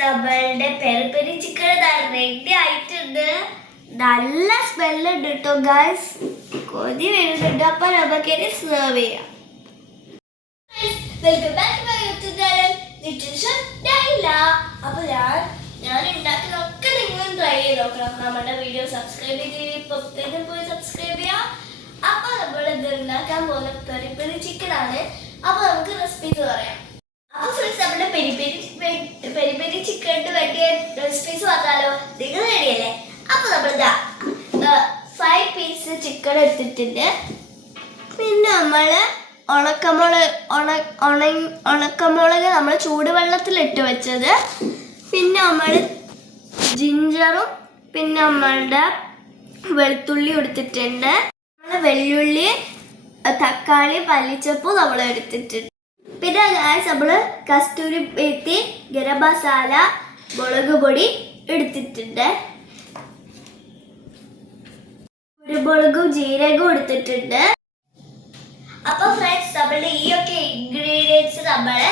നമ്മളുടെ peri peri chicken ready ആയിട്ടുണ്ട്. നല്ല സ്മെല്ലുണ്ട് കേട്ടോ ഗൈസ്, കൊതി വരുന്നുണ്ട്. അപ്പൊ നമുക്കിനി സെർവ് ചെയ്യാം. Welcome back to my YouTube channel nutrition ഡൈല. അപ്പൊ ഞാൻ ഉണ്ടാക്കുന്നതൊക്കെ നിങ്ങളും ട്രൈ ചെയ്ത് നോക്കണം. നമ്മുടെ വീഡിയോ സബ്സ്ക്രൈബ് ചെയ്ത് പോയി സബ്സ്ക്രൈബ് ചെയ്യാം. അപ്പൊ നമ്മൾ ഇത് ഉണ്ടാക്കാൻ പോകുന്ന പെരി പെരി ചിക്കൻ ആണ്. അപ്പൊ നമുക്ക് റെസിപ്പീസ് പറയാം. അപ്പൊ ഫ്രണ്ട്സ്, നമ്മുടെ പെരി പെരി ചിക്കനിട്ട് പറ്റിയ റെസിപ്പീസ് പറഞ്ഞാലോ? നിങ്ങൾ റെഡിയല്ലേ? അപ്പൊ നമ്മൾ 5 പീസ് ചിക്കൻ എടുത്തിട്ടുണ്ട്. പിന്നെ നമ്മള് ഉണക്കമുളക് നമ്മൾ ചൂടുവെള്ളത്തിലിട്ട് വെച്ചത്. പിന്നെ നമ്മൾ ജിഞ്ചറും പിന്നെ നമ്മളുടെ വെളുത്തുള്ളി എടുത്തിട്ടുണ്ട്. നമ്മൾ വെള്ളുള്ളി, തക്കാളി, മല്ലിച്ചപ്പും നമ്മൾ എടുത്തിട്ടുണ്ട്. പിന്നെ നമ്മൾ കസ്തൂരി മേത്തി, ഗരം മസാല, മുളക് പൊടി എടുത്തിട്ടുണ്ട്. കുരുമുളകും ജീരകവും എടുത്തിട്ടുണ്ട്. അപ്പൊ ഫ്രണ്ട്സ്, നമ്മളുടെ ഈ ഒക്കെ ഇൻഗ്രീഡിയൻസ് നമ്മള്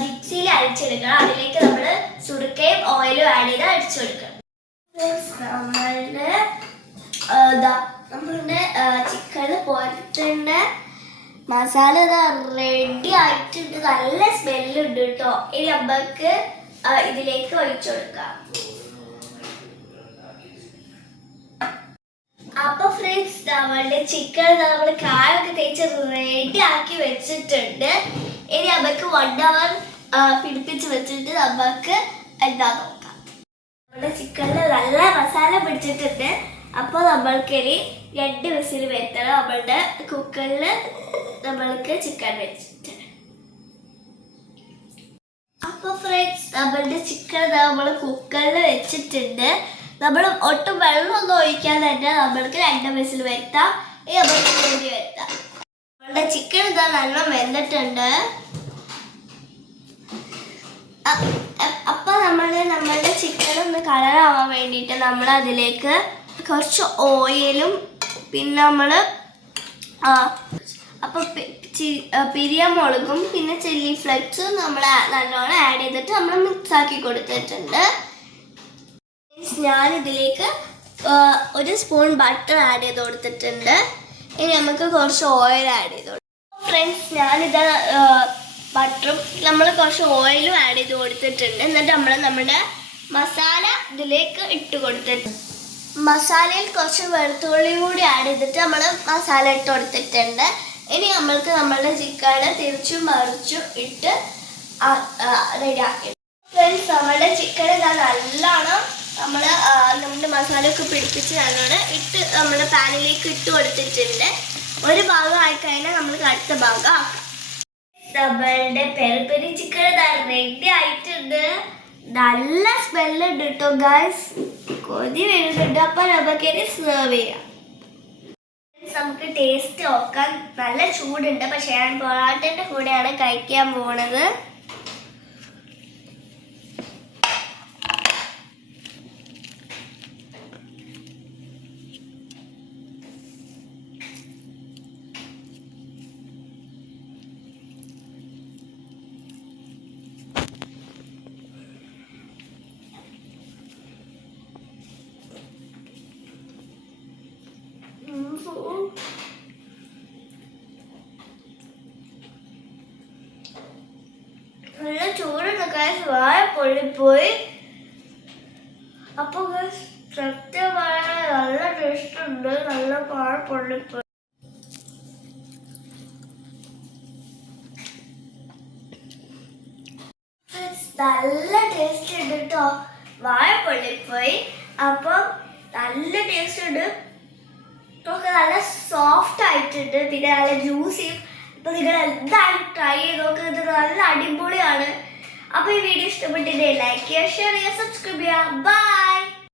മിക്സിയിൽ അരിച്ചെടുക്കണം. അതിലേക്ക് നമ്മൾ സുറുക്കയും ഓയിലും ആഡ് ചെയ്ത് അരിച്ചെടുക്കണം. നമ്മളുടെ ചിക്കന് പോയിട്ടുണ്ട്. മസാല റെഡി ആയിട്ടുണ്ട്. നല്ല സ്മെല്ലുണ്ട് കേട്ടോ. ഇനി നമുക്ക് ഇതിലേക്ക് ഒഴിച്ചു കൊടുക്കാം. അപ്പൊ ഫ്രണ്ട്സ്, നമ്മളുടെ ചിക്കൻ നമ്മൾ കായൊക്കെ തേച്ച് റെഡി ആക്കി വെച്ചിട്ടുണ്ട്. ഇനി നമുക്ക് 1 hour പിടിപ്പിച്ച് വെച്ചിട്ട് നമുക്ക് എന്താ നോക്കാം. നമ്മുടെ ചിക്കനിൽ നല്ല മസാല പിടിച്ചിട്ടുണ്ട്. അപ്പോൾ നമ്മൾക്ക് ഇനി 2 വിസിൽ വരുത്തണം. നമ്മളുടെ കുക്കറിൽ നമ്മൾക്ക് ചിക്കൻ വെച്ചിട്ട്. അപ്പൊ ഫ്രണ്ട്സ്, നമ്മളുടെ ചിക്കൻ നമ്മൾ കുക്കറിൽ വെച്ചിട്ടുണ്ട്. നമ്മൾ ഒട്ടും വെള്ളമൊന്നും ഒഴിക്കാതെ തന്നെ നമ്മൾക്ക് 2 വിസിൽ വരുത്താം. ഇനി നമ്മൾക്ക് മൂടി വരുത്താം. നമ്മളുടെ ചിക്കൻ ഇതാ നല്ല വെന്തിട്ടുണ്ട്. അപ്പൊ നമ്മളുടെ ചിക്കൻ ഒന്ന് കളറാവാൻ വേണ്ടിയിട്ട് നമ്മൾ അതിലേക്ക് കുറച്ച് ഓയിലും പിന്നെ നമ്മൾ അപ്പോൾ പിരിയമുളകും പിന്നെ ചില്ലി ഫ്ലെക്സും നമ്മൾ നല്ലോണം ആഡ് ചെയ്തിട്ട് നമ്മൾ മിക്സ് ആക്കി കൊടുത്തിട്ടുണ്ട്. ഞാനിതിലേക്ക് 1 സ്പൂൺ ബട്ടർ ആഡ് ചെയ്ത് കൊടുത്തിട്ടുണ്ട്. ഇനി നമുക്ക് കുറച്ച് ഓയിൽ ആഡ് ചെയ്ത് കൊടുക്കാം. ഫ്രണ്ട്സ്, ഞാനിത് ബട്ടറും നമ്മൾ കുറച്ച് ഓയിലും ആഡ് ചെയ്ത് കൊടുത്തിട്ടുണ്ട്. എന്നിട്ട് നമ്മുടെ മസാല ഇതിലേക്ക് ഇട്ട് കൊടുത്തിട്ടുണ്ട്. മസാലയിൽ കുറച്ച് വെളുത്തുള്ളി കൂടി ആഡ് ചെയ്തിട്ട് നമ്മൾ മസാല ഇട്ട് കൊടുത്തിട്ടുണ്ട്. ഇനി നമ്മൾക്ക് നമ്മളുടെ ചിക്കനെ തിരിച്ചും മറിച്ചും ഇട്ട് റെഡിയാക്കി. ഫ്രണ്ട്സ്, നമ്മളുടെ ചിക്കൻ നല്ലോണം നമ്മുടെ മസാലയൊക്കെ പിടിപ്പിച്ച് നല്ലോണം ഇട്ട് നമ്മുടെ പാനിലേക്ക് ഇട്ട് കൊടുത്തിട്ടുണ്ട്. ഒരു ഭാഗം ആയിക്കഴിഞ്ഞാൽ നമ്മൾക്ക് അടുത്ത ഭാഗം ആക്കാം. നമ്മളുടെ പെരി പെരി ചിക്കൻ റെഡി ആയിട്ടുണ്ട്. നല്ല സ്മെല്ലുണ്ട് കേട്ടോ ഗൈസ്, കൊതി വരുന്നുണ്ട്. അപ്പൊ നമുക്കിനി സെർവ് ചെയ്യാം. നമുക്ക് ടേസ്റ്റ് നോക്കാൻ. നല്ല ചൂടുണ്ട്, പക്ഷെ ഞാൻ പൊറാട്ടൻ്റെ കൂടെയാണ് കഴിക്കാൻ പോണത്. നല്ല ചൂടുണ്ട് ഗൈസ്, വായ പൊള്ളിപ്പോയി. അപ്പൊ ഗൈസ്, സത്യമായ നല്ല ടേസ്റ്റ് ഉണ്ട്. നല്ല വായ പൊള്ളിപ്പോയി. നല്ല ടേസ്റ്റ് ഉണ്ട് കേട്ടോ. വായ പൊള്ളിപ്പോയി. അപ്പം നല്ല ടേസ്റ്റ് ഉണ്ട്. നല്ല സോഫ്റ്റ് ആയിട്ടുണ്ട്. പിന്നെ നല്ല ജ്യൂസിയും. അപ്പൊ നിങ്ങൾ എന്തായാലും ട്രൈ ചെയ്ത് നോക്കുക. ഇത് നല്ല അടിപൊളിയാണ്. അപ്പൊ ഈ വീഡിയോ ഇഷ്ടപ്പെട്ടിട്ടുണ്ടെങ്കിൽ ലൈക്ക് ചെയ്യുക, ഷെയർ ചെയ്യുക, സബ്സ്ക്രൈബ് ചെയ്യുക. ബൈ.